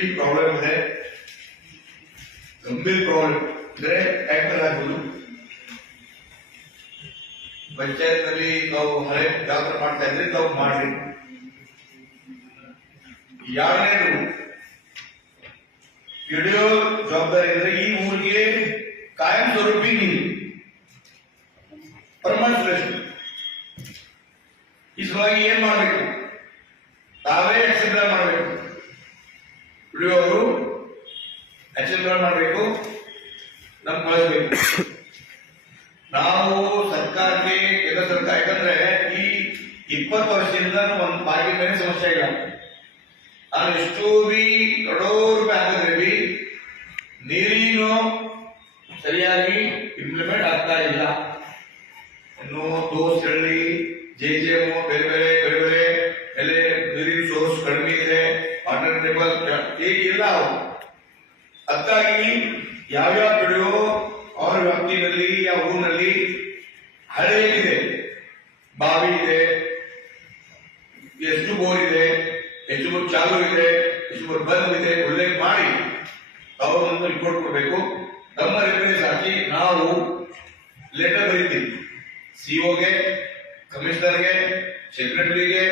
Big problem ಇದೆ, ಗಂಭೀರ problem ಅಂದ್ರೆ ಟ್ಯಾಕ್ಟರ್ ಆಗ್ಬೋದು. ಪಂಚಾಯತ್ ನಲ್ಲಿ ನಾವು ಹಳೆ ಜಾತ್ರೆ ಮಾಡ್ತಾ ಇದ್ರೆ ತಾವು ಮಾಡ್ರಿ. ಎರಡನೇದು ಹಿಡಿಯೋ ಜವಾಬ್ದಾರಿ ಅಂದ್ರೆ ಈ ಊರಿಗೆ ಕಾಯಂ ಸ್ವರೂಪಿ ನೀರು, ಪರ್ಮನೆಂಟ್ ಸೊಲ್ಯೂಷನ್. ಈ ಸಲುವಾಗಿ ಏನ್ ಮಾಡ್ಬೇಕು, ತಾವೇ ಎಕ್ಸೆಂಬಲ್ ಮಾಡಬೇಕು, ಹಿಡಿಯೋರು ಎಕ್ಸೆಂಬಲ್ ಮಾಡಬೇಕು, ನಮ್ ಕಳಿಸ್ಬೇಕು. ನಾವು ಸರ್ಕಾರಕ್ಕೆ, ಕೇಂದ್ರ ಸರ್ಕಾರ, ಯಾಕಂದ್ರೆ ಈ 20 ವರ್ಷದಿಂದ ಒಂದು ಬಾಗಿ ಮೇಲೆ ಸಮಸ್ಯೆ ಇಲ್ಲ. ನಾನು ಎಷ್ಟು ಬಿ ಕರೋಡು ರೂಪಾಯಿ ಹಾಕಿದ್ರೆ ಬಿ ನೀರಿನ ಸರಿಯಾಗಿ ಇಂಪ್ಲಿಮೆಂಟ್ ಆಗ್ತಾ ಇಲ್ಲ. ಇನ್ನು ದೋಸ್ ಹೇಳಿ ಜೆಜೆಎಂ ಬೇರೆ ಬೇರೆ ಬೇರೆ ಬೇರೆ ಎಲ್ಲ ನೀರಿನ ಸೋರ್ಸ್ ಕಡಿಮೆ ಇದೆ, ವಾಟರ್ ಟೇಬಲ್ ಇಲ್ಲ. ಅದಕ್ಕಾಗಿ ಯಾವ್ಯಾವ ಬೆಳೆಯೋ ಅವ್ರ ವ್ಯಾಪ್ತಿನಲ್ಲಿ ಯಾವ ಊರಿನಲ್ಲಿ ಹಳೆಯಿದೆ, ಬಾವಿ ಇದೆ, ಎಷ್ಟು ಬೋರ್ ಇದೆ, ಎಷ್ಟು ಬೋರ್ ಚಾಲು ಇದೆ, ಎಷ್ಟು ಬೋರ್ ಬಂದ್ ಇದೆ ಉಲ್ಲೇಖ ಮಾಡಿ ಅವರೊಂದು ರಿಪೋರ್ಟ್ ಕೊಡಬೇಕು. ನಮ್ಮ ರೆಫರೆನ್ಸ್ ಹಾಕಿ ನಾವು ಲೆಟರ್ ಬರೀತೀವಿ, ಸಿಒಗೆ, ಕಮಿಷನರ್ಗೆ, ಸೆಕ್ರೆಟರಿಗೆ.